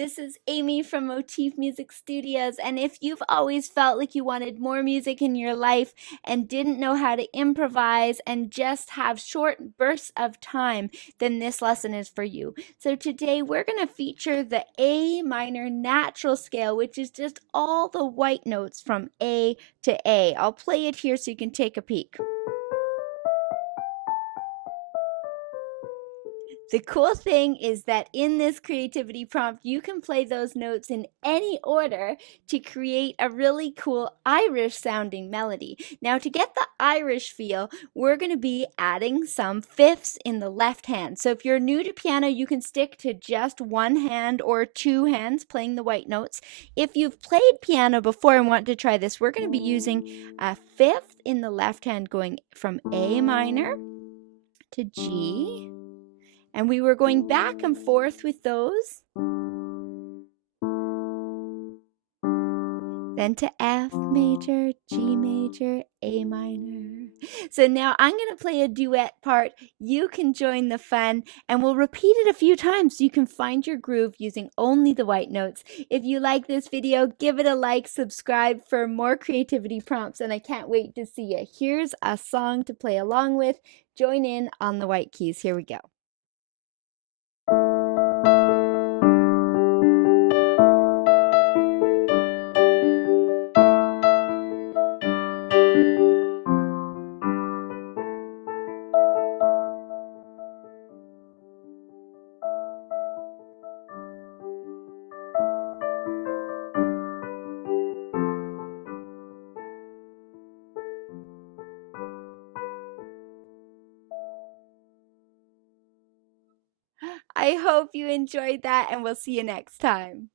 This is Amy from Motif Music Studios, and if you've always felt like you wanted more music in your life and didn't know how to improvise and just have short bursts of time, then this lesson is for you. So today we're going to feature the A minor natural scale, which is just all the white notes from A to A. I'll play it here so you can take a peek. The cool thing is that in this creativity prompt, you can play those notes in any order to create a really cool Irish sounding melody. Now, to get the Irish feel, we're going to be adding some fifths in the left hand. So if you're new to piano, you can stick to just one hand or two hands playing the white notes. If you've played piano before and want to try this, we're going to be using a fifth in the left hand going from A minor to G. And we were going back and forth with those. Then to F major, G major, A minor. So now I'm going to play a duet part. You can join the fun, and we'll repeat it a few times so you can find your groove using only the white notes. If you like this video, give it a like, subscribe for more creativity prompts, and I can't wait to see you. Here's a song to play along with. Join in on the white keys. Here we go. I hope you enjoyed that, and we'll see you next time.